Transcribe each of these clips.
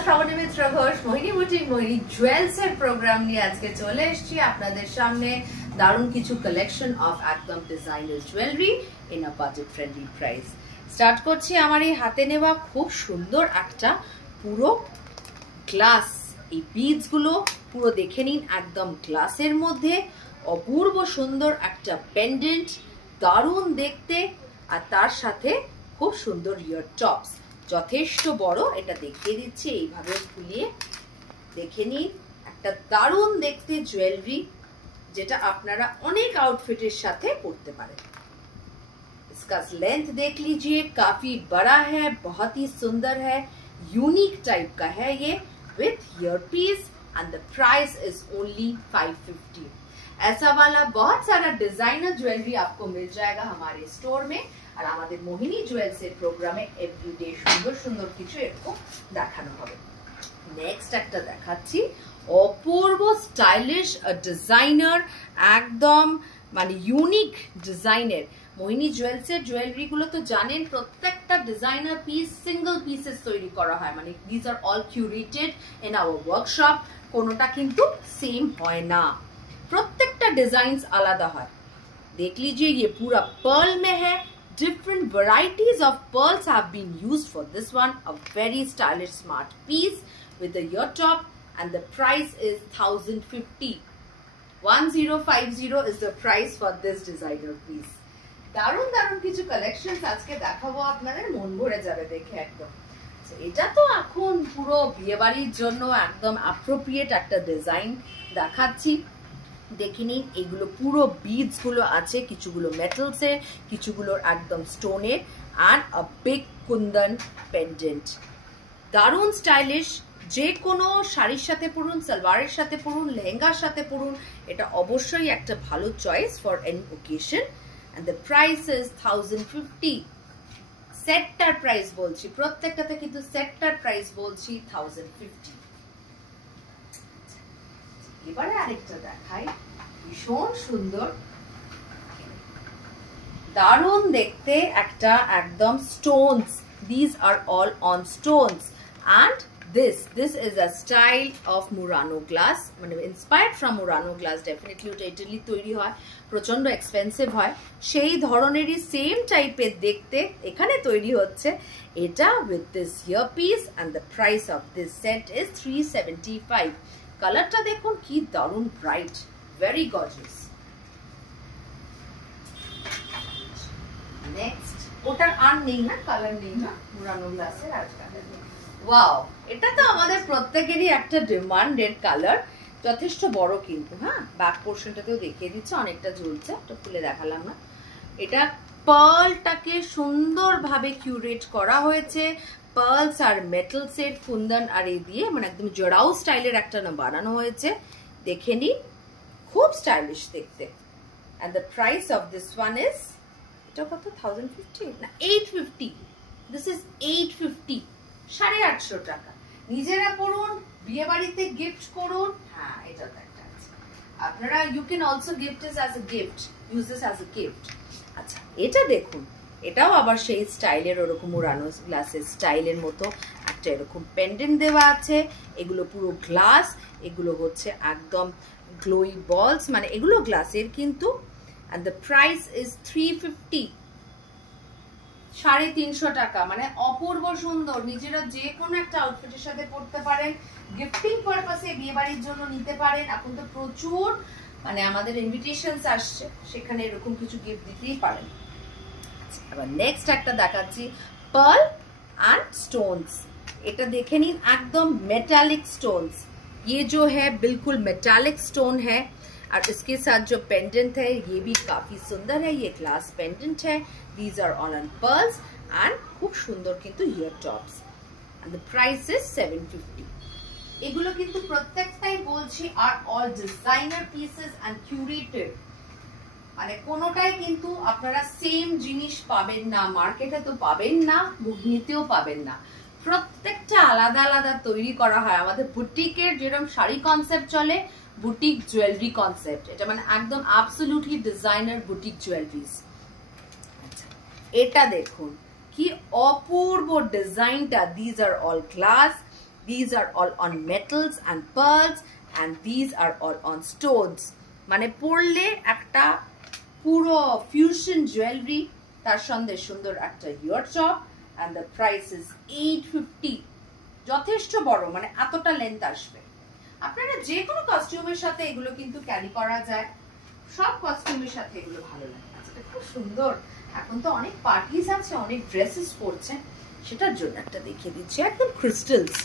শ্রাবণী মিত্র ঘোষ মোহিনী boutique মোহিনী jewels এর programme নিয়ে আজকে চলে এসেছি আপনাদের সামনে দারুণ কিছু কালেকশন অফ একদম designer jewellery in a budget friendly price. Start করছি আমার এই হাতে নেওয়া খুব সুন্দর একটা পুরো গ্লাস, এই বিডস গুলো পুরো দেখে নিন, একদম গ্লাসের মধ্যে অপূর্ব সুন্দর একটা পেন্ডেন্ট, দারুণ দেখতে, আর তার সাথে খুব সুন্দর ইয়ার টপস, যথেষ্ট বড়। এটা দেখিয়ে দিচ্ছি, এইভাবে খুলিয়ে দেখে নিন, একটা দারুণ দেখতে জুয়েলারি যেটা আপনারা অনেক আউটফিটের সাথে পরতে পারেন। इसका लेंथ देख लीजिए, काफी बड़ा है, बहुत ही सुंदर है, यूनिक टाइप का है ये, with earpiece and the price is only 550। ऐसा वाला बहुत सारा डिजाइनर ज्वेलरी आपको मिल जाएगा हमारे स्टोर में, আর আমাদের মোহিনী জুয়েলস এর প্রোগ্রামে এভরিডে সুন্দর সুন্দর কিছু এরকম দেখানো হবে। নেক্সট একটা দেখাচ্ছি অপূর্ব স্টাইলিশ ডিজাইনার, একদম মানে ইউনিক ডিজাইনের। মোহিনী জুয়েলস এর জুয়েলারি গুলো তো জানেন, প্রত্যেকটা ডিজাইনার পিস সিঙ্গেল পিসেস তৈরি করা হয়, মানে this are all curated in our workshop. কোনোটা কিন্তু সেম হয় না, প্রত্যেকটা ডিজাইনস আলাদা হয়। देख लीजिए ये पूरा पर्ल में है, different varieties of pearls have been used for this one, a very stylish smart piece with a ear top, and the price is 1050. 1050 is the price for this designer piece. দারুণ দারুণ কিছু collections আজকে দেখাবো আপনাদের, মন ভরে যাবে দেখে একদম। এটা তো এখন পুরো বিয়েবাড়ির জন্য একদম অ্যাপ্রোপ্রিয়েট একটা ডিজাইন দেখাচ্ছি, দেখে নিন। এগুলো পুরো বিডস গুলো আছে, কিছুগুলো মেটালস এর, কিছুগুলোর একদম স্টোনের, আর আ বিগ কুন্দন পেন্ডেন্ট। দারুণ স্টাইলিশ, যে কোনো শাড়ির সাথে পরুন, সালোয়ারের সাথে পরুন, লেহেঙ্গার সাথে পরুন, এটা অবশ্যই একটা ভালো choice for any occasion. And the price is 1050। সেটটার প্রাইস বলছি, প্রত্যেকটাতে কিন্তু সেটটার প্রাইস বলছি 1050। এবারে আরেকটা দেখাই, ভীষণ সুন্দর দারুণ দেখতে একটা একদম stones, this are all on stones, and this is a style of Murano glass, মানে inspired from Murano glass। Definitely ওটা ইটালি তৈরি হয়, প্রচন্ড এক্সপেন্সিভ হয়, সেই ধরনেরই সেম টাইপের দেখতে এখানে তৈরি হচ্ছে এটা, with this earpiece, and the price of this set is 375। কালারটা দেখুন কি দারুণ ব্রাইট, ভেরি গর্জিয়াস। নেক্সট, ওটার আর নেই না, কালার নেই না মুরানো গ্লাসের আজকাল। ওয়াও, এটা তো আমাদের প্রত্যেকেরই একটা ডিমান্ডেড কালার, যথেষ্ট বড় কিন্তু। হ্যাঁ, ব্যাক পোর্শনটাতেও দেখিয়ে দিচ্ছে, অনেকটা ঝুলছে, ওটা খুলে দেখালাম না। এটা পার্লটাকে সুন্দরভাবে কিউরেট করা হয়েছে, পার্লস আর মেটালস এর কুন্দন আর এই দিয়ে, মানে একদম জড়াও স্টাইলের একটা না বানানো হয়েছে, দেখে নি, খুব স্টাইলিশ দেখতে। And the price of this one is, এটা কত, 1050 না 850। দিস ইজ 850, 850 টাকা। নিজেরা পড়ুন, বিয়ে বাড়িতে গিফট করুন। হ্যাঁ, এটা তো একটা আছে, আপনারা you can also gift this as a gift, use this as a gift. আচ্ছা, এটা দেখুন, এটাও আবার সেই স্টাইলের, ওরকম মুরানো গ্লাসের স্টাইলের মতো একটা এরকম পেন্ডেন্ট দেওয়া আছে। এগুলো পুরো গ্লাস, এগুলো হচ্ছে একদম গ্লোই বলস, মানে এগুলো গ্লাসের কিন্তু। and the price is 350, 350 টাকা। মানে অপূর্ব সুন্দর, নিজেরা যে কোনো একটা আউটফিটের সাথে পরতে পারেন, গিফটিং পারপাসে বিয়ে বাড়ির জন্য নিতে পারেন। এখন তো প্রচুর মানে আমাদের ইনভিটেশনস আসছে, সেখানে এরকম কিছু গিফট দিতেই পারেন। আবার নেক্সট একটা দেখাচ্ছি, পার্ল एंड स्टोन्स। এটা দেখে নিন, একদম मेटालिक स्टोन्स, ये जो है बिल्कुल मेटालिक स्टोन है, और इसके साथ जो पेंडेंट है ये भी काफी सुंदर है, ये ग्लास पेंडेंट है। These are all on pearls and खूब सुंदर किंतु ear tops, and the price is 750। এগুলো কিন্তু প্রত্যেকটাই বলছি আর all designer pieces and curated, মানে কোনোটাই কিন্তু আপনারা সেম জিনিস পাবেন না, মার্কেটে তো পাবেন না, মোহিনীতেও পাবেন না, প্রত্যেকটা আলাদা আলাদা তৈরি করা হয়। আমাদের বুটিকের যেরকম শাড়ি কনসেপ্ট চলে, বুটিক জুয়েলারি কনসেপ্ট, এটা মানে একদম অ্যাবসলিউটলি ডিজাইনার বুটিক জুয়েলারিজ। আচ্ছা, এটা দেখুন কি অপূর্ব ডিজাইনটা, these are all glass, These are all on metals and pearls and these are all on stones. মানে পরলে একটা পুরো fusion jewelry, তার সঙ্গে সুন্দর একটা ear chop, and the price is 850. যথেষ্ট বড়, মানে এতটা লেন্থ আসবে। আপনারা যে কোনো কস্টিউমের সাথে এগুলো কিন্তু ক্যারি করা যায়, সব কস্টিউমের সাথে এগুলো ভালো লাগে। এটা খুব সুন্দর। এখন তো অনেক পার্টিজ আছে, অনেক ড্রেসেস পরছেন, সেটার জন্য একটা দেখিয়ে দিচ্ছি। একদম crystals,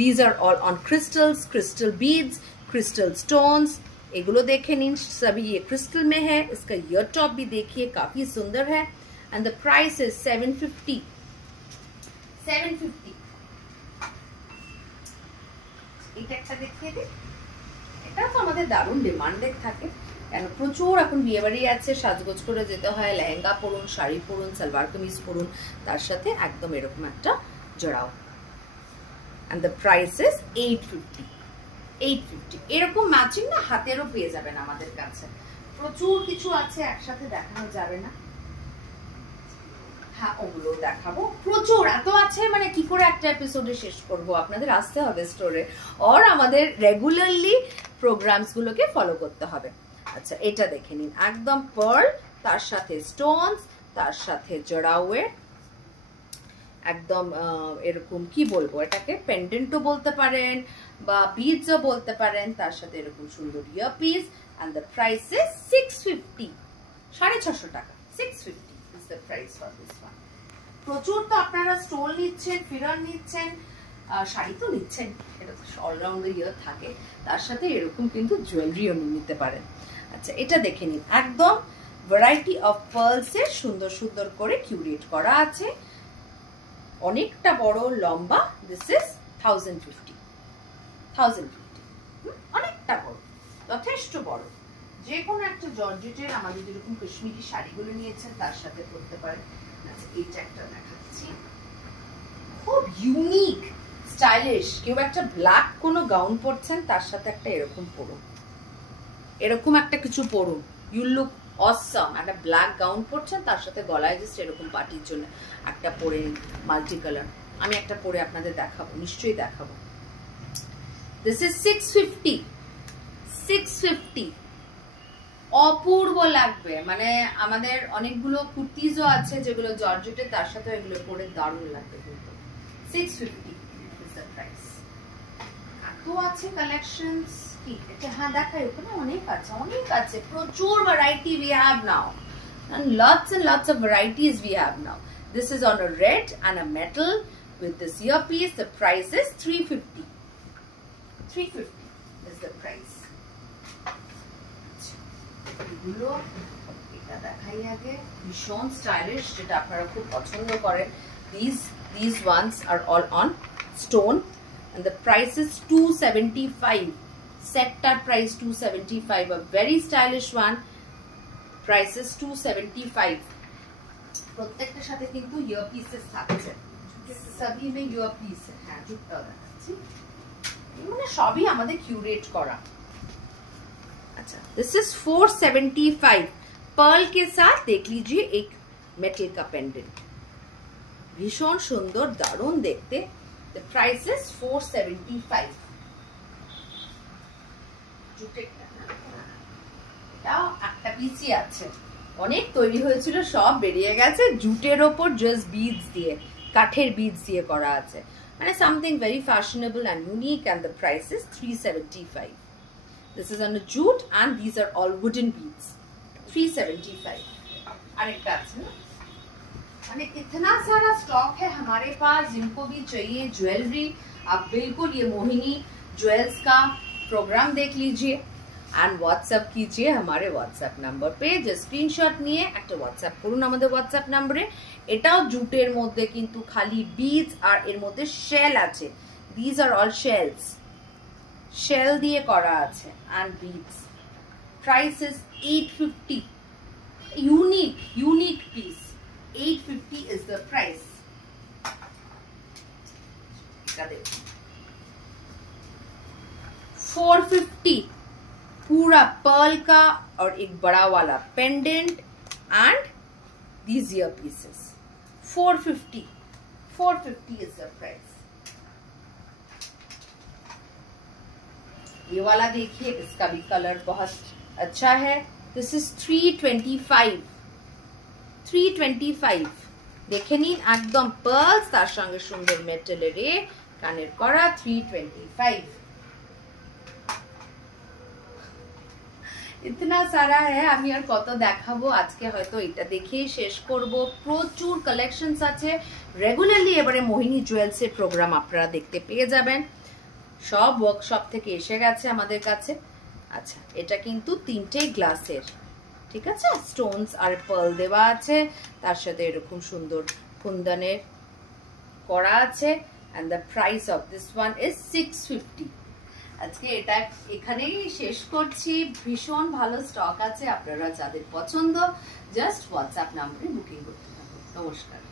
these are all on crystals, crystal beads, crystal stones, एगुलो देखे नीन सभी ये क्रिस्टल में है। इसका ईयर टॉप भी देखिए काफी सुंदर है एंड द प्राइस इज 750। 750 এটা একটা দেখিয়ে দিই। এটা তো আমাদের দারুণ ডিমান্ডে থাকে, কেন প্রচুর এখন বিয়ে বাড়ি আছে, সাজগোজ করে যেতে হয়, লেহেঙ্গা পরুন, শাড়ি পরুন, সালোয়ার কামিজ পরুন, তার সাথে একদম এরকম একটা জড়াও। And the price is 850। 850 এরকম ম্যাচিং না হাতেরও পেয়ে যাবেন আমাদের কাছে। প্রচুর কিছু আছে, একসাথে দেখানো যাবে না। হ্যাঁ, ওগুলো দেখাবো, প্রচুর এত আছে, মানে কি করে একটা এপিসোডে শেষ করব। আপনাদের আসতে হবে স্টোরে, আর আমাদের রেগুলারলি প্রোগ্রামস গুলোকে ফলো করতে হবে। আচ্ছা, এটা দেখে নিন, একদম পার্ল, তার সাথে স্টোনস, তার সাথে জড়াওয়ে, একদম এরকম কি বলবো, এটাকে পেন্ডেন্টও বলতে পারেন বা বিডসও বলতে পারেন, তার সাথে এরকম সুন্দর earpiece. And the price is 650। 650 টাকা। 650 is the price for this one. প্রচুর তো আপনারা স্টোল নিচ্ছেন, ফিরার নিচ্ছেন, শাড়ি তো নিচ্ছেন, এটা তো অলরাউন্ড দ্য ইয়ার থাকে, তার সাথে এরকম কিন্তু জুয়েলারিও নিতে পারেন। আচ্ছা, এটা দেখে নিন, একদম ভ্যারাইটি অফ পার্লস এর সুন্দর সুন্দর করে কিউরেট করা আছে, অনেকটা বড় লম্বা। This is 1050। 1050 অনেকটা বড়, যথেষ্ট বড়। যে কোনো একটা জর্জেটের আমাদের যেরকম কাশ্মীরি শাড়িগুলো নিয়েছেন তার সাথে করতে পারেন। আচ্ছা, এইটা একটা দেখাচ্ছি, খুব ইউনিক স্টাইলিশ। কেউ একটা ব্ল্যাক কোনো গাউন পরছেন, তার সাথে একটা এরকম পরুন, এরকম একটা কিছু পরুন, ইউ লুক অসাম। একটা ব্ল্যাক গাউন পরছেন, তার সাথে গলায় জাস্ট এরকম পার্টির জন্য একটা পরে মাল্টি কালার। আমি একটা পরে আপনাদের দেখাবো, নিশ্চয়ই দেখাবো। This is 650। 650 অপূর্ব লাগবে। মানে আমাদের অনেকগুলো কুর্তিজও আছে যেগুলো জর্জেটে, তার সাথে এগুলো পরে দারুণ লাগবে কিন্তু। 650 ইজ দ্য প্রাইস। এত আছে কালেকশনস কি, এটা হ্যাঁ দেখাই, ওখানে অনেক আছে, অনেক আছে, প্রচুর variety we have now and lots of varieties we have now. This is on a red and a metal with this earpiece. The price is 350. 350 is the price. এগুলো এটা দেখাই আগে, ভীষণ স্টাইলিশ, যেটা আপনারা খুব পছন্দ করেন। These ones are all on stone and the price is 275. Sector price 275. A very stylish one. Price is 275. প্রত্যেকটার সাথে কিন্তু ইয়ারপিসেস থাকছে, সবই মে ইয়ারপিস। হ্যাঁ, জুটটাও দেখাচ্ছি, মানে সবই আমাদের কিউরেট করা। अच्छा, दिस इज 475 पर्ल के साथ। देख लीजिए एक मेटल का पेंडेंट, भीषण सुंदर, दारुण देखते। The price is 475। এটাও একটা পিসি আছে, অনেক তৈরি হয়েছিল, সব বেরিয়ে গেছে। জুটের ওপর জাস্ট বিডস দিয়ে, কাঠের বিডস দিয়ে করা আছে, মানে something very fashionable and unique. And the price is 375। This is on a jute and these are all wooden beads. 375. अरेक्टा है ना, माने इतना सारा स्टॉक है हमारे पास, जिनको भी चाहिए ज्वेलरी, आप बिल्कुल ये मोहिनी ज्वेल्स का प्रोग्राम देख लीजिए एंड व्हाट्सएप कीजिए हमारे व्हाट्सएप नंबर पे। যে স্ক্রিনশট নিয়ে একটা হোয়াটসঅ্যাপ করুন আমাদের হোয়াটসঅ্যাপ নম্বরে। এটাও জুটের মধ্যে কিন্তু খালি বিডস আর এর মধ্যে শেল আছে। These are all shells. Shell দিয়ে করা আছে and beads. Price is 850. Unique piece. 850 is the price. 450 पूरा पर्ल का और एक बड़ा वाला pendant and these ear pieces. 450 is the price. ये वाला देखिए, इसका भी कलर बहुत अच्छा है। दिस इज 325 দেখে নিন, একদম পার্লস, তার সঙ্গে সুন্দর মেটালের কানের করা। 325 इतना सारा है, আমি আর কত দেখাবো, আজকে হয়তো এটা দেখেই শেষ করব। প্রচুর কালেকশনস আছে। রেগুলারলি এবারে মোহিনী জুয়েলস এর প্রোগ্রাম আপনারা দেখতে পেয়ে যাবেন। সব ওয়ার্কশপ থেকে এসে গেছে আমাদের কাছে। আচ্ছা, এটা কিন্তু তিনটেই গ্লাসের, ঠিক আছে, স্টোনস আর পার্ল দেওয়া আছে, তার সাথে এরকম সুন্দর কুন্দনের করা আছে। and the price of this one is 650। আজকে এটা এখানেই শেষ করছি। ভীষণ ভালো স্টক আছে, আপনারা যাদের পছন্দ জাস্ট হোয়াটসঅ্যাপ নাম্বারে বুকিং করতে থাকুন। নমস্কার।